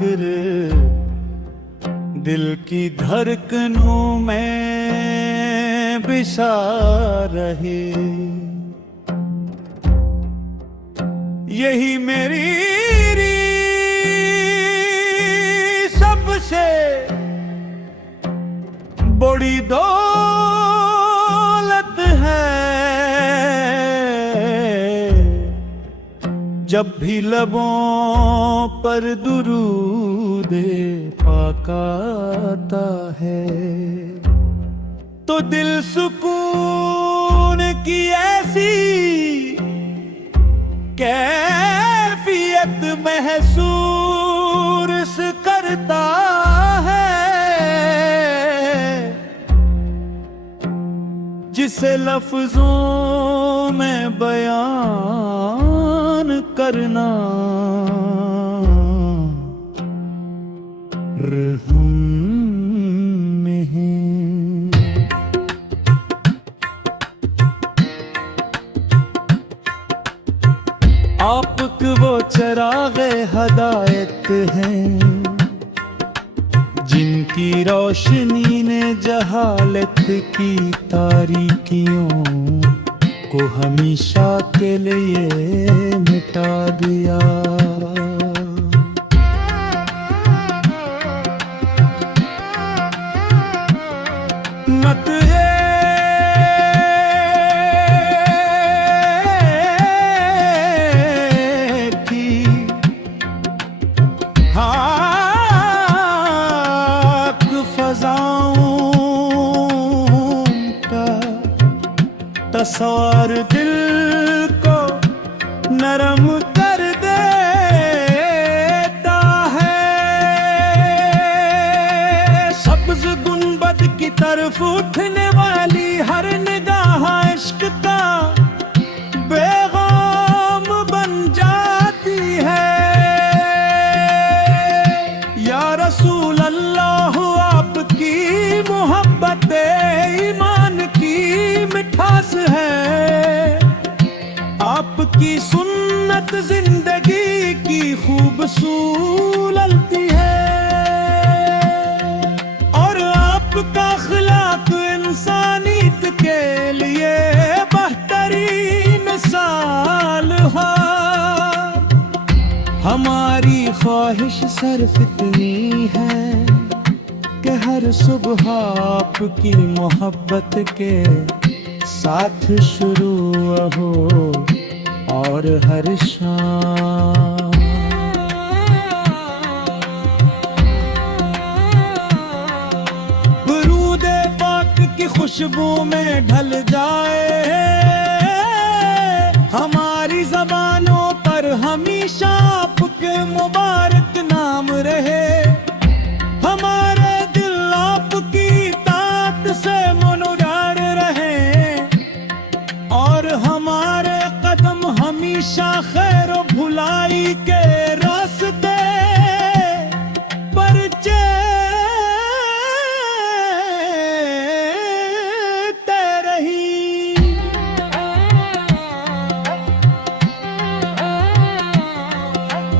जिक्र दिल की धड़कनों में बिसा रहे। यही मेरी सबसे बड़ी दौलत है। जब भी लबों पर दुरूद पाक आता है तो दिल सुकून की ऐसी कैफियत महसूस करता है जिसे लफ्जों में बयान करना रहम में है। आपक वो चिराग़े हदायत हैं जिनकी रोशनी ने जहालत की तारीकियों को हमेशा के लिए मिटा दिया। मत तस्वर दिल को नरम कर देता है। सब्ज गुंबद की तरफ उठने वाली हर निगाह इश्क का पैगाम बन जाती है। या रसूल अल्लाह आपकी मोहब्बत ईमान की मिठास है। आपकी सुन्नत जिंदगी की खूबसूरती है और आपका अखलाक इंसानियत के लिए बेहतरीन मिसाल है। हमारी ख्वाहिश सिर्फ इतनी है कि हर सुबह आपकी मोहब्बत के साथ शुरू हो और हर शाम दुरूद पाक की खुशबू में ढल जाए। हमारी ज़बानों पर हमेशा आपके मुबारक नाम रहे। हमारे दिल आपकी तात से मुनव्वर रहे और हमारे कदम हमेशा खैर और भलाई के रास्ते पर चलते रही।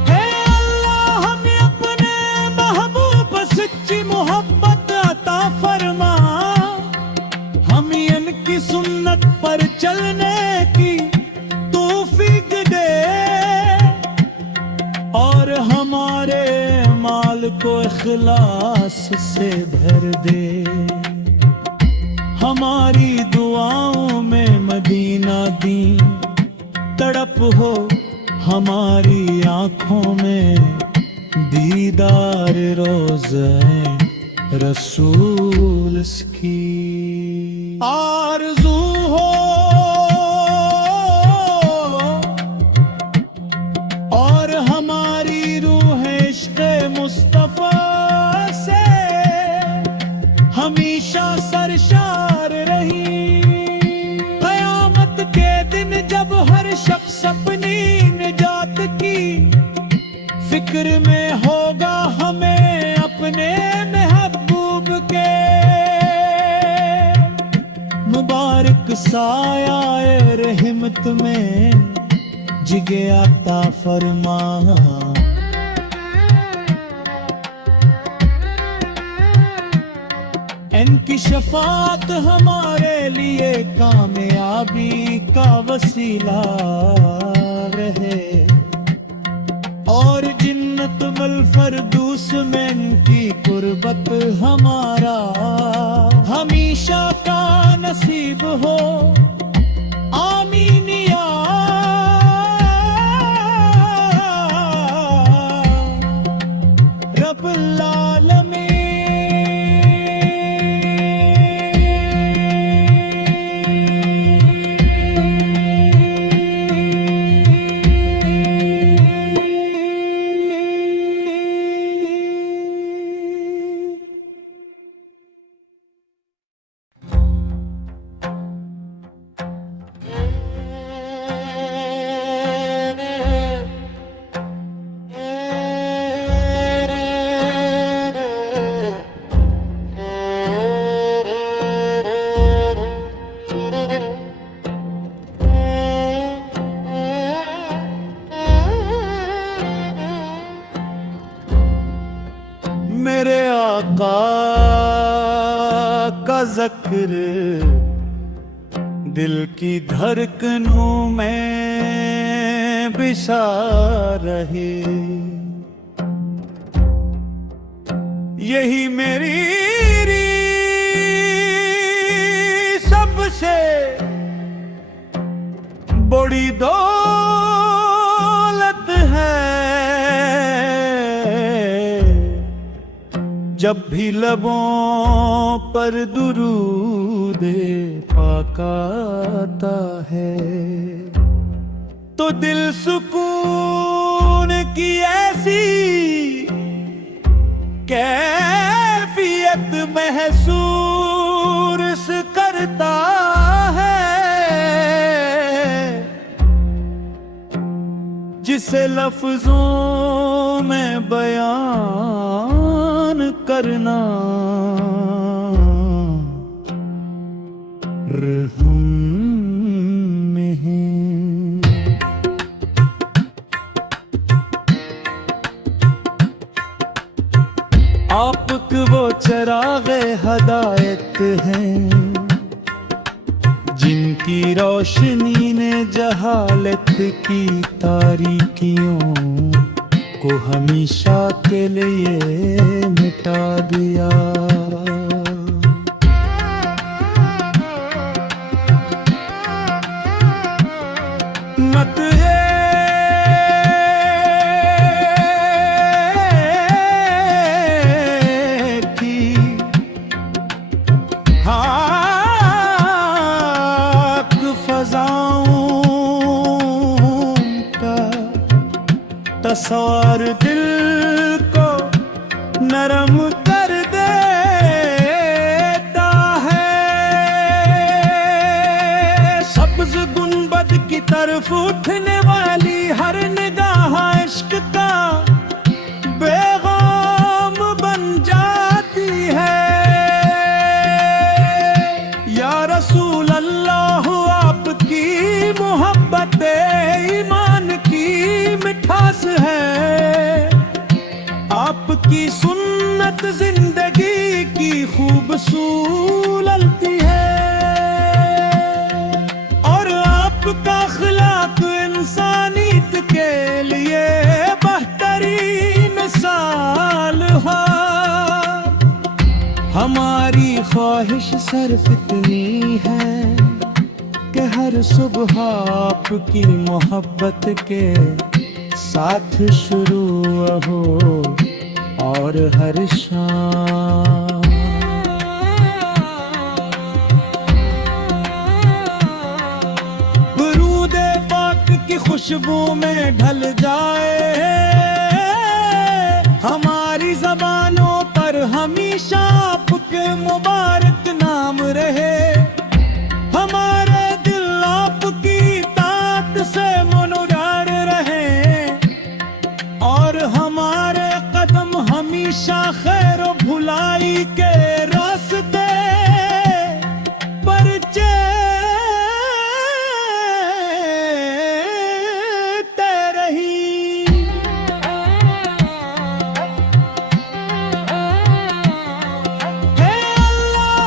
हे अल्लाह हमें अपने महबूब सच्ची मोहब्बत अता फरमा। हम इनकी सुन्नत पर चलने की तौफीक दे और हमारे माल को इखलास से भर दे। हमारी दुआओं में मदीना दी तड़प हो। हमारी आँखों में दीदार रोज़े रसूल की आरज़ू हो और हमारी रूह इश्क़े मुस्तफ़ा से हमेशा सरशार रही। क़यामत के दिन जब हर शख्स अपनी निजात की फिक्र में होगा हमें अपने महबूब के मुबारक साया रहमत में जिगे आता फरमा। इनकी शफात हमारे लिए कामयाबी का वसीला रहे, और जिन्नत वल फरदूस में इनकी कुर्बत हमारा हमेशा का नसीब हो। आमीन या रब्बुल आलमीन। मेरे आका का ज़िक्र दिल की धड़कनों में बिसा रहे, यही मेरी सबसे बड़ी दौलत है। जब भी लबों पर दुरूद पाक आता है, तो दिल सुकून की ऐसी कैफियत महसूस करता है, जिसे लफ्जों में बयान करना रहम में है। आप वो चिराग़े हदायत हैं, जिनकी रोशनी ने जहालत की तारीकियों को हमेशा के लिए मिटा दिया। मत तस्वर दिल को नरम कर देता है, सब्ज गुंबद की तरफ उठने वाली हर निगाह इश्क का पैगाम बन जाती है। या रसूल अल्लाह, आपकी मोहब्बत ईमान की मिठास है, आपकी सुन्नत जिंदगी की खूबसूरती है, और आपका अखलाक इंसानियत के लिए बेहतरीन मिसाल है। हमारी ख्वाहिश सिर्फ इतनी है कि हर सुबह आपकी मोहब्बत के साथ शुरू हो, और हर शाम दुरूद पाक की खुशबू में ढल जाए, हमारी ज़बानों पर हमेशा आपके मुबारक नाम रहे, हमारे दिल आपकी तात से मुनव्वर रहे, और हमारे कदम हमेशा खैर भुलाई के रास्ते पर चलते रही। हे अल्लाह,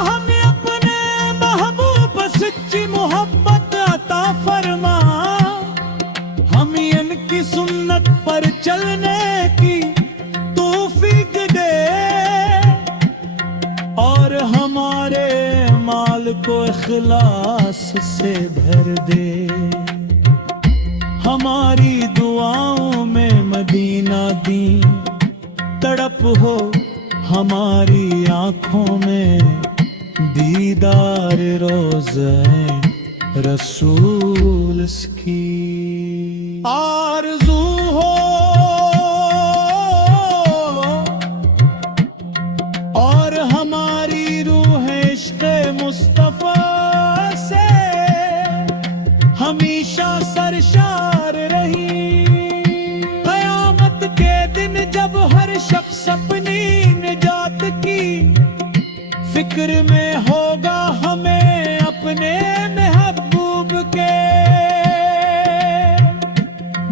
को इखलास से भर दे। हमारी दुआओं में मदीना दी तड़प हो, हमारी आंखों में दीदार रोज़े रसूल की आरज़ू हो। और हमारी रूह इश्क़ मुस्तफ़ा से हमेशा सरशार रही। क़यामत के दिन जब हर शख्स अपनी निजात की फिक्र में होगा, हमें अपने महबूब के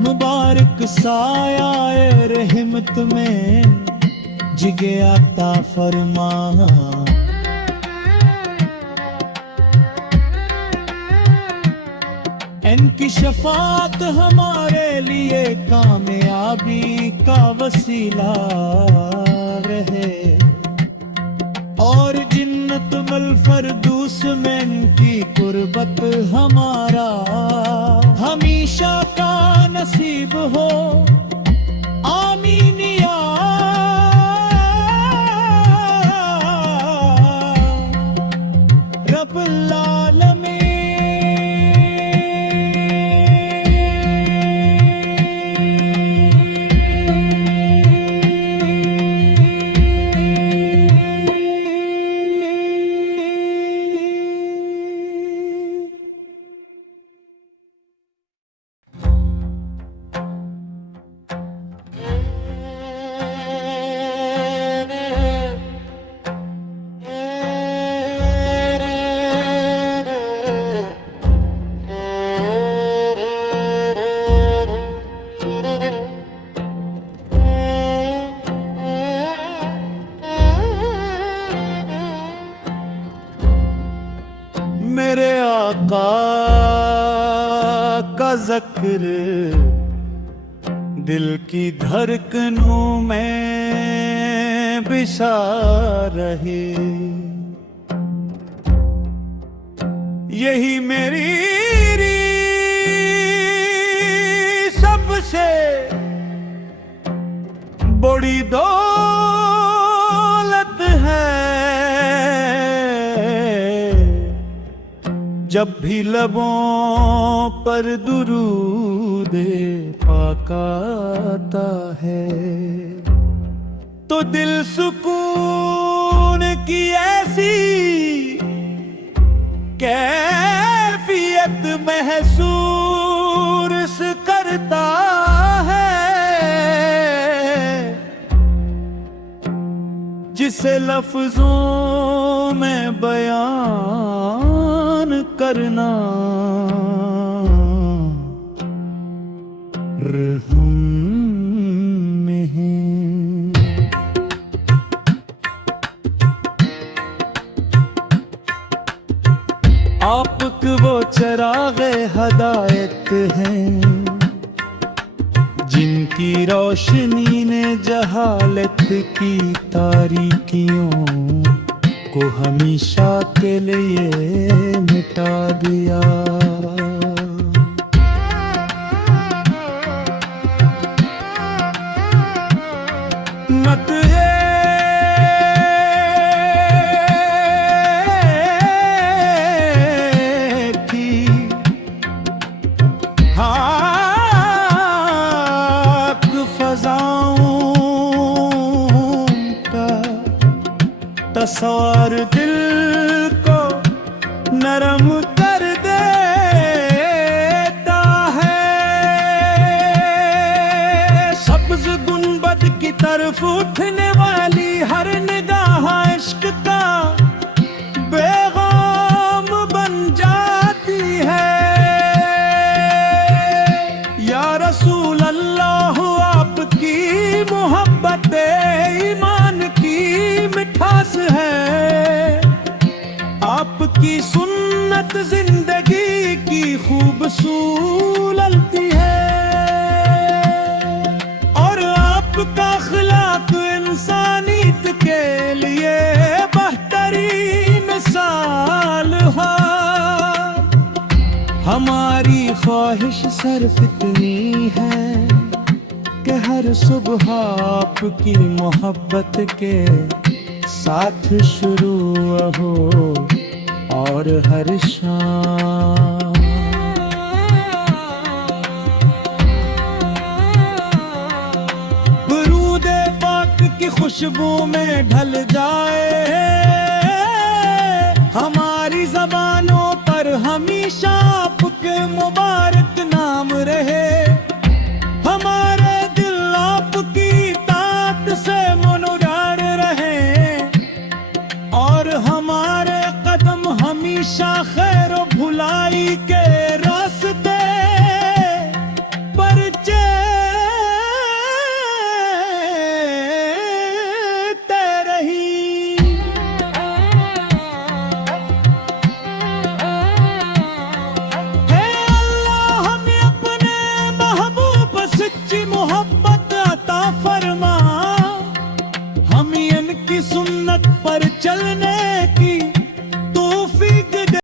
मुबारक साया रहमत में जिगे आता फरमा। इनकी शफात हमारे लिए कामयाबी का वसीला रहे और जिन्नत मल फरदूस में इनकी कुर्बत हमारा हमेशा का नसीब हो। आमीन या रब्बुल आलमीन। मेरे आका का ज़िक्र दिल की धड़कनों में बिसा रहे। यही मेरी सबसे बड़ी दौलत है। जब भी लबों पर दुरूद पाक आता है तो दिल सुकून की ऐसी कैफियत महसूस करता है जिसे लफ्जों में बयान करना रहम में है। आप वो चिराग़े हदायत हैं जिनकी रोशनी ने जहालत की तारीकियों को हमेशा के लिए मिटा दिया। मत तस्वर दिल को नरम कर देता है। सब्ज़ गुंबद की तरफ उठने वाली हर निगाह इश्क का पैगाम बन जाती है। या रसूल अल्लाह आपकी मोहब्बत ईमान की मिठास है। आपकी सुन्नत जिंदगी की खूबसूरती है और आपका अखलाक इंसानियत के लिए बेहतरीन मिसाल है। ख्वाहिश सिर्फ इतनी है कि हर सुबह आपकी मोहब्बत के साथ शुरू हो और हर शाम दुरूद पाक की खुशबू में ढल जाए हमारी ज़बानों पर हमेशा आपके मुबारक नाम रहे। हमारे दिल आपकी तात से मुनव्वर रहे और हमारे कदम हमेशा खैर और भलाई के रास्ते पर चलते रही। हे अल्लाह हमें अपने महबूब सच्ची मोहब्बत अता फरमा। हम इनकी सुन्नत पर चलने